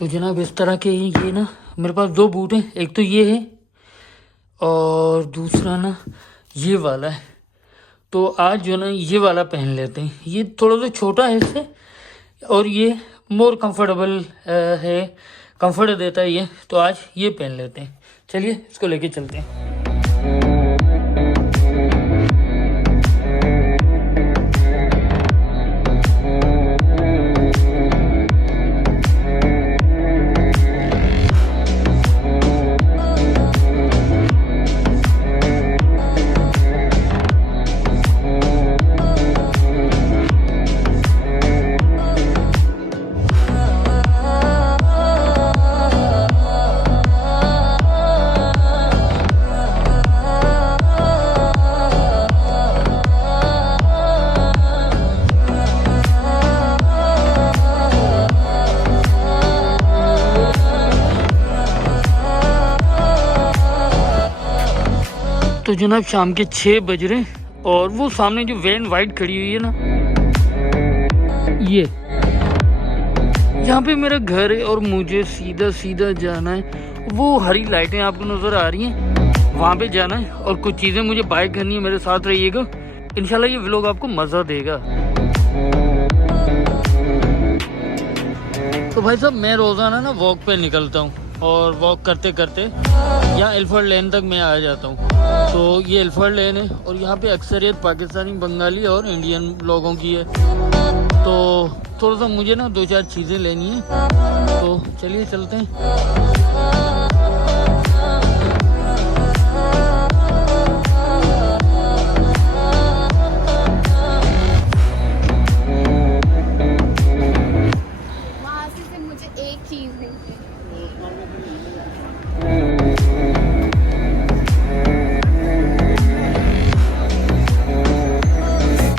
तो जनाब इस तरह के ये ना मेरे पास दो बूट हैं, एक तो ये है और दूसरा ना ये वाला है। तो आज जो ना ये वाला पहन लेते हैं, ये थोड़ा सा छोटा है इससे और ये मोर कंफर्टेबल है, कंफर्ट देता है ये, तो आज ये पहन लेते हैं। चलिए इसको लेके चलते हैं। तो जनाब शाम के 6 बज रहे और वो सामने जो वैन वाइट खड़ी हुई है ना, ये यहाँ पे मेरा घर है और मुझे सीधा सीधा जाना है। वो हरी लाइटें आपको नज़र आ रही हैं, वहाँ पे जाना है और कुछ चीज़ें मुझे बाय करनी है। मेरे साथ रहिएगा, इंशाल्लाह ये व्लॉग आपको मज़ा देगा। तो भाई साहब मैं रोज़ाना ना वॉक पे निकलता हूँ और वॉक करते करते यहाँ एल्फर्ड लेन तक मैं आ जाता हूँ। तो ये एल्फर्ड लेन है और यहाँ पे अक्सरियत पाकिस्तानी, बंगाली और इंडियन लोगों की है। तो थोड़ा सा मुझे ना 2-4 चीज़ें लेनी है, तो चलिए चलते हैं।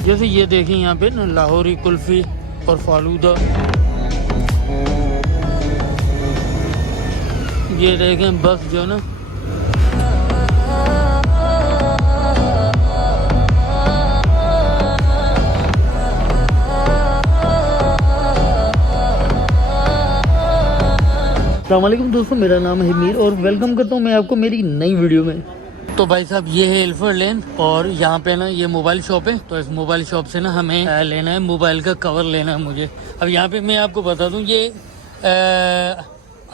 जैसे ये देखें यहाँ पे ना लाहौरी कुल्फ़ी और फालूदा, ये देखें बस जो ना अस्सलाम वालेकुम दोस्तों, मेरा नाम है मीर और वेलकम करता हूँ मैं आपको मेरी नई वीडियो में। तो भाई साहब ये है एल्फर्ड लेन और यहाँ पे ना ये मोबाइल शॉप है। तो इस मोबाइल शॉप से ना हमें लेना है मोबाइल का कवर लेना है मुझे। अब यहाँ पे मैं आपको बता दूँ, ये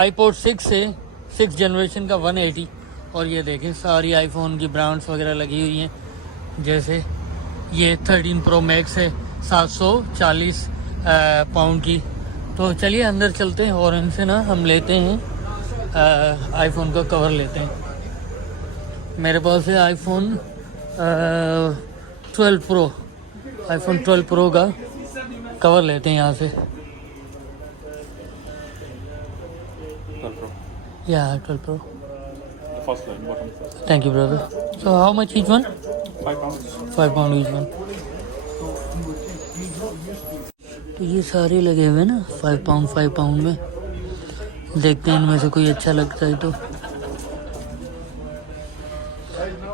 iPod 6 है, 6 जनरेशन का 180। और ये देखें सारी आईफोन की ब्रांड्स वगैरह लगी हुई हैं। जैसे ये 13 Pro Max है 740 पाउंड की। तो चलिए अंदर चलते हैं और इनसे ना हम लेते हैं आईफोन का कवर लेते हैं। मेरे पास है आईफोन 12 प्रो, आईफोन 12 प्रो का कवर लेते हैं यहाँ से। या 12 pro, thank you brother. So how much each one? 5 pound each one. तो ये सारे लगे हुए हैं ना 5 पाउंड में। देखते हैं इनमें से कोई अच्छा लगता है तो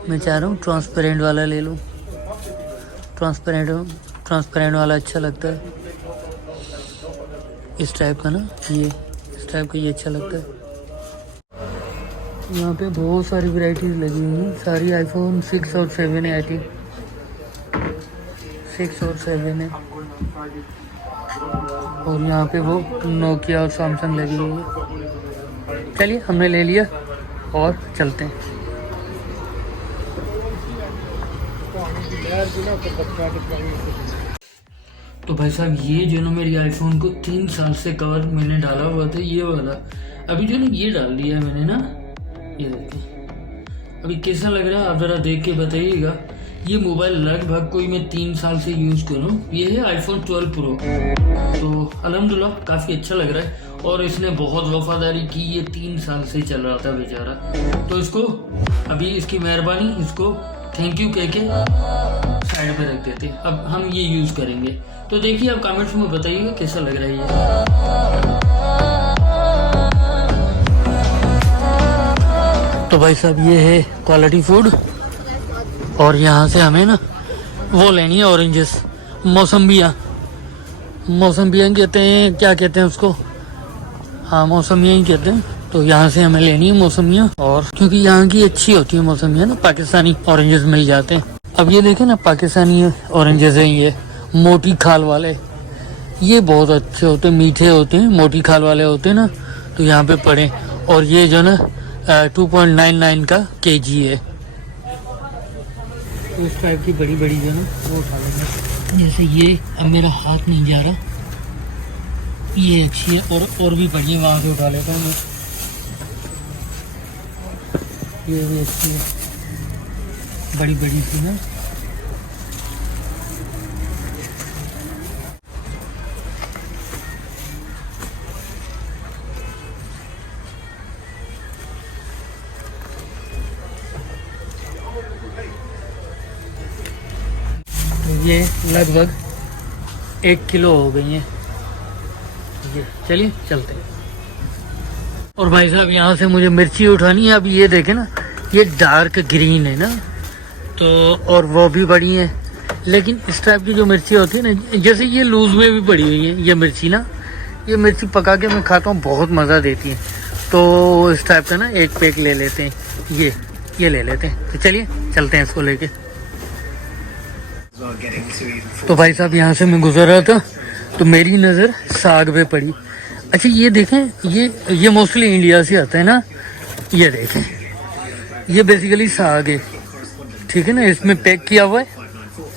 मैं चाह रहा हूँ ट्रांसपेरेंट वाला ले लूँ। ट्रांसपेरेंट वाला अच्छा लगता है, इस टाइप का ना, ये इस टाइप का ये अच्छा लगता है। यहाँ पे बहुत सारी वैरायटीज़ लगी हुई हैं, सारी आईफोन 6 और 7 है। आई थिंक 6 और 7 है। और यहाँ पे वो नोकिया और सैमसंग लगी हुई है। चलिए हमने ले लिया और चलते हैं। तो भाई साहब ये जो ना मेरी आईफोन को 3 साल से कवर मैंने डाला हुआ था, ये वाला। अभी जो ना ये डाल दिया है मैंने ना, ये देखिए। अभी कैसा लग रहा है आप ज़रा देख के बताइएगा। ये मोबाइल लगभग कोई मैं 3 साल से यूज़ करूँ। ये है आईफोन 12 प्रो। तो अल्हम्दुलिल्लाह काफ़ी अच्छा लग रहा है और इसने बहुत वफादारी की। ये 3 साल से चल रहा था बेचारा। तो इसको अभी इसकी मेहरबानी, इसको थैंक यू कह के साइड पे रख देते। अब हम ये यूज़ करेंगे। तो देखिए आप कमेंट्स में बताइएगा कैसा लग रहा है ये। तो भाई साहब ये है क्वालिटी फूड और यहाँ से हमें ना वो लेनी है ऑरेंजेस, मौसम्बियाँ कहते हैं, क्या कहते हैं उसको, हाँ मौसमियाँ ही कहते हैं। तो यहाँ से हमें लेनी है मौसमियाँ, और क्योंकि यहाँ की अच्छी होती है मौसमियाँ ना, पाकिस्तानी ऑरेंजेस मिल जाते हैं। अब ये देखें ना, पाकिस्तानी ऑरेंजेस हैं ये, मोटी खाल वाले, ये बहुत अच्छे होते हैं, मीठे होते हैं, मोटी खाल वाले होते हैं ना। तो यहाँ पे पड़े, और ये जो ना 2.99 का केजी है। उस टाइप की बड़ी बड़ी जो ना वो उठा लेंगे। जैसे ये, अब मेरा हाथ नहीं जा रहा, ये अच्छी है, और भी बड़ी है, वहाँ से उठा लेता हूँ मैं। ये भी अच्छी है, बड़ी बड़ी सी ना। ये लगभग 1 किलो हो गई है ये। चलिए चलते हैं। और भाई साहब यहाँ से मुझे मिर्ची उठानी है। अब ये देखें ना, ये डार्क ग्रीन है ना, तो और वो भी बड़ी है। लेकिन इस टाइप की जो मिर्ची होती है ना, जैसे ये लूज में भी पड़ी हुई है ये मिर्ची ना, ये मिर्ची पका के मैं खाता हूँ, बहुत मज़ा देती है। तो इस टाइप का ना एक पैक ले लेते हैं, ये ले लेते हैं। तो चलिए चलते हैं इसको लेके। तो भाई साहब यहाँ से मैं गुजर रहा था, तो मेरी नज़र साग पे पड़ी। अच्छा ये देखें, ये मोस्टली इंडिया से आता है ना, ये देखें, ये बेसिकली साग है, ठीक है ना, इसमें पैक किया हुआ है,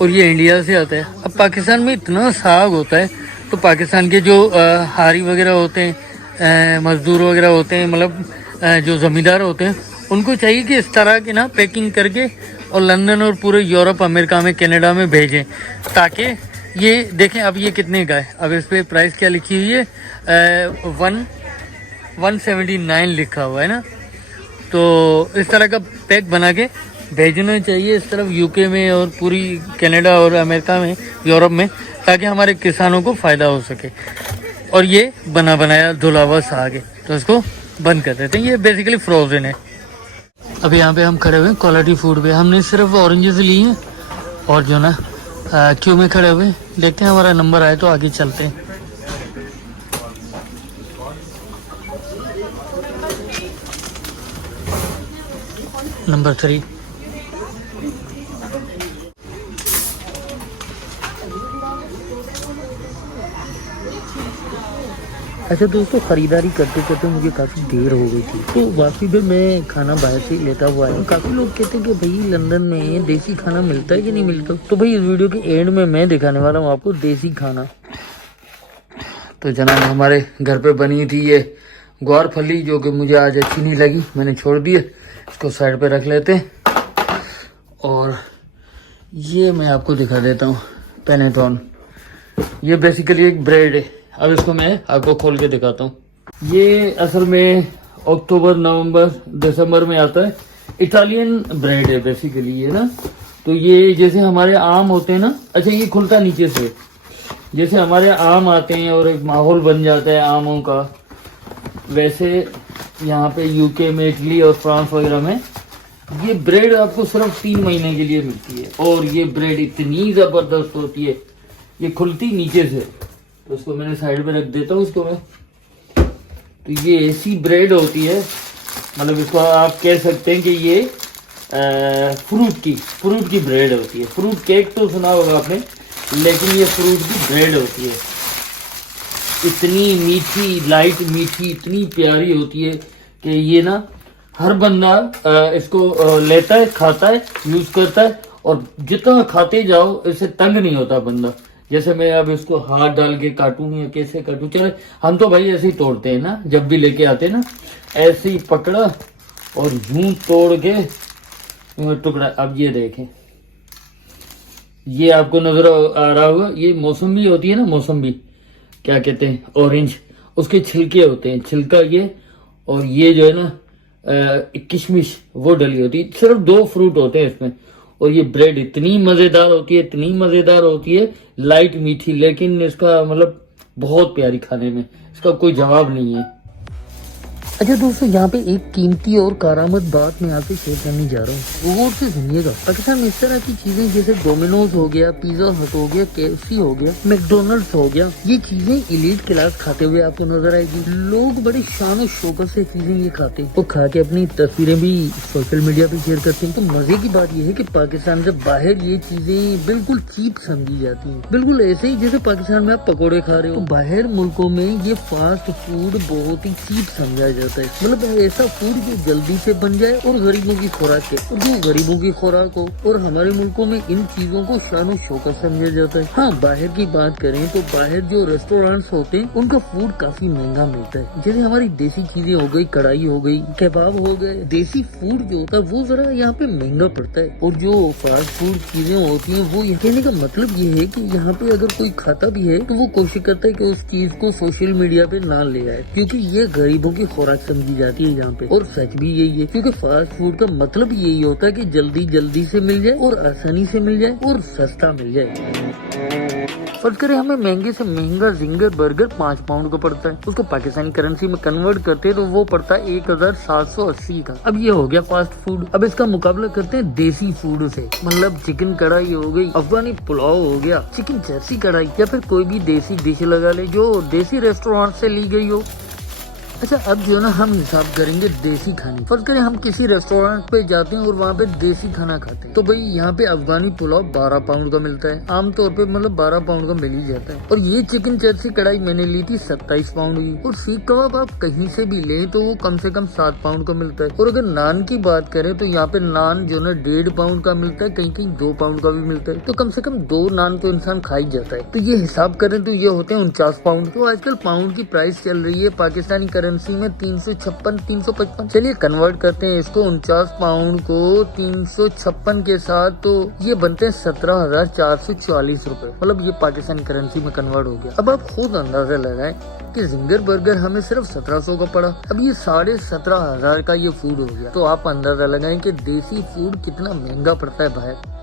और ये इंडिया से आता है। अब पाकिस्तान में इतना साग होता है, तो पाकिस्तान के जो हारी वगैरह होते हैं, मजदूर वगैरह होते हैं, मतलब जो ज़मींदार होते हैं, उनको चाहिए कि इस तरह की ना पैकिंग करके और लंदन और पूरे यूरोप, अमेरिका में, कनाडा में भेजें, ताकि ये देखें। अब ये कितने का है, अब इस पर प्राइस क्या लिखी हुई है, 179 लिखा हुआ है ना। तो इस तरह का पैक बना के भेजना चाहिए इस तरफ यूके में, और पूरी कनाडा और अमेरिका में, यूरोप में, ताकि हमारे किसानों को फ़ायदा हो सके। और ये बना बनाया धुला हुआ साग है, तो इसको बंद कर देते हैं। ये बेसिकली फ्रोज़न है। अब यहाँ पे हम खड़े हुए हैं क्वालिटी फूड पे। हमने सिर्फ ऑरेंजेस लिए हैं, और जो ना क्यू में खड़े हुए, देखते हैं हमारा नंबर आए तो आगे चलते हैं। नंबर 3। अच्छा दोस्तों, ख़रीदारी करते करते मुझे काफ़ी देर हो गई थी, तो वापसी पे मैं खाना बाहर से लेता हुआ आया। काफ़ी लोग कहते हैं कि भाई लंदन में देसी खाना मिलता है कि नहीं मिलता, तो भाई इस वीडियो के एंड में मैं दिखाने वाला हूँ आपको देसी खाना। तो जनाब हमारे घर पे बनी थी ये ग्वार फली, जो कि मुझे आज अच्छी नहीं लगी, मैंने छोड़ दी है। इसको साइड पे रख लेते हैं। और ये मैं आपको दिखा देता हूँ पेनेटॉन, ये बेसिकली एक ब्रेड है। अब इसको मैं आपको खोल के दिखाता हूँ। ये असल में अक्टूबर, नवंबर, दिसंबर में आता है। इटालियन ब्रेड है बेसिकली ये ना। तो ये जैसे हमारे आम होते हैं ना, अच्छा ये खुलता नीचे से, जैसे हमारे आम आते हैं और एक माहौल बन जाता है आमों का, वैसे यहाँ पे यूके में, इटली और फ्रांस वगैरह में ये ब्रेड आपको सिर्फ 3 महीने के लिए मिलती है। और ये ब्रेड इतनी ज़बरदस्त होती है, ये खुलती नीचे से। तो उसको मैंने साइड पे रख देता हूँ इसको मैं। तो ये ऐसी ब्रेड होती है, मतलब इसको आप कह सकते हैं कि ये फ्रूट की ब्रेड होती है। फ्रूट केक तो सुना होगा आपने, लेकिन ये फ्रूट की ब्रेड होती है। इतनी मीठी, लाइट मीठी, इतनी प्यारी होती है कि ये ना हर बंदा इसको लेता है, खाता है, यूज करता है, और जितना खाते जाओ इससे तंग नहीं होता बंदा। जैसे मैं अब इसको हाथ डाल के काटूं या कैसे काटूं, चले हम तो भाई ऐसे ही तोड़ते हैं ना, जब भी लेके आते हैं ना, ऐसे ही पकड़ा और यूं तोड़ के टुकड़ा। अब ये देखें, ये आपको नजर आ रहा होगा, ये मौसमी होती है ना, मौसमी क्या कहते हैं, ऑरेंज, उसके छिलके होते हैं, छिलका ये, और ये जो है ना किशमिश वो डली होती है। सिर्फ 2 फ्रूट होते हैं इसमें। और ये ब्रेड इतनी मजेदार होती है, इतनी मजेदार होती है, लाइट मीठी, लेकिन इसका मतलब बहुत प्यारी खाने में, इसका कोई जवाब नहीं है। अच्छा दोस्तों, यहाँ पे एक कीमती और कारामद बात मैं आपसे शेयर करने जा रहा हूँ, गौर से सुनिएगा। पाकिस्तान में इस तरह की चीजें जैसे डोमिनोज हो गया, पिज्जा हट हो गया, KFC हो गया, मैकडोनल्ड्स हो गया, ये चीजें एलीट क्लास खाते हुए आपको नजर आएगी। लोग बड़े शान और शौकत से चीजें ये खाते हैं, वो खा के अपनी तस्वीरें भी सोशल मीडिया पे शेयर करते हैं। तो मजे की बात यह है कि पाकिस्तान से बाहर ये चीजें बिल्कुल चीप समझी जाती है, बिल्कुल ऐसे ही जैसे पाकिस्तान में आप पकौड़े खा रहे हो। तो बाहर मुल्कों में ये फास्ट फूड बहुत ही चीप समझा जाता है, मतलब ऐसा फूड जो जल्दी से बन जाए और गरीबों की खुराक है, और जो गरीबों की खुराक हो। और हमारे मुल्कों में इन चीजों को शान और शौकत समझा जाता है। हाँ, बाहर की बात करें तो बाहर जो रेस्टोरेंट्स होते हैं उनका फूड काफी महंगा मिलता है। जैसे हमारी देसी चीजें हो गई, कढ़ाई हो गई, कबाब हो गए, देसी फूड जो होता है वो जरा यहाँ पे महंगा पड़ता है। और जो फास्ट फूड चीजें होती है वो, कहने का मतलब ये है कि यहाँ पे अगर कोई खाता भी है तो वो कोशिश करता है कि उस चीज को सोशल मीडिया पे ना ले आए, क्योंकि ये गरीबों की खुराक समझी जाती है यहाँ पे। और सच भी यही है, क्योंकि फास्ट फूड का मतलब यही होता है कि जल्दी से मिल जाए और आसानी से मिल जाए और सस्ता मिल जाए। फर्ज करें हमें महंगे से महंगा जिंगर बर्गर 5 पाउंड का पड़ता है, उसको पाकिस्तानी करेंसी में कन्वर्ट करते हैं तो वो पड़ता है 1780 का। अब ये हो गया फास्ट फूड। अब इसका मुकाबला करते हैं देसी फूड से, मतलब चिकन कढ़ाई हो गई, अफगानी पुलाव हो गया, चिकन जर्सी कढ़ाई, या फिर कोई भी देसी डिश लगा ले जो देसी रेस्टोरेंट से ली गई हो। अच्छा, अब जो ना हम हिसाब करेंगे देसी खाने। फर्ज करें हम किसी रेस्टोरेंट पे जाते हैं और वहाँ पे देसी खाना खाते हैं, तो भाई यहाँ पे अफगानी पुलाव 12 पाउंड का मिलता है, आमतौर पे मतलब 12 पाउंड का मिल ही जाता है। और ये चिकन जर्सी कढ़ाई मैंने ली थी 27 पाउंड की। और सीख कबाब आप कहीं से भी लें तो वो कम से कम 7 पाउंड का मिलता है। और अगर नान की बात करें तो यहाँ पे नान जो ना 1.5 पाउंड का मिलता है, कहीं कहीं 2 पाउंड का भी मिलता है। तो कम से कम 2 नान तो इंसान खा ही जाता है। तो ये हिसाब करें तो ये होते हैं 49 पाउंड। तो आजकल पाउंड की प्राइस चल रही है पाकिस्तानी करेंसी में 356, 355। चलिए कन्वर्ट करते हैं इसको 49 पाउंड को 356 के साथ, तो ये बनते हैं 17,440 रुपए, मतलब ये पाकिस्तानी करेंसी में कन्वर्ट हो गया। अब आप खुद अंदाजा लगाएं कि जिंगर बर्गर हमें सिर्फ 1700 का पड़ा। अब ये 17,500 का ये फूड हो गया, तो आप अंदाजा लगाएं कि देसी फूड कितना महंगा पड़ता है बाहर।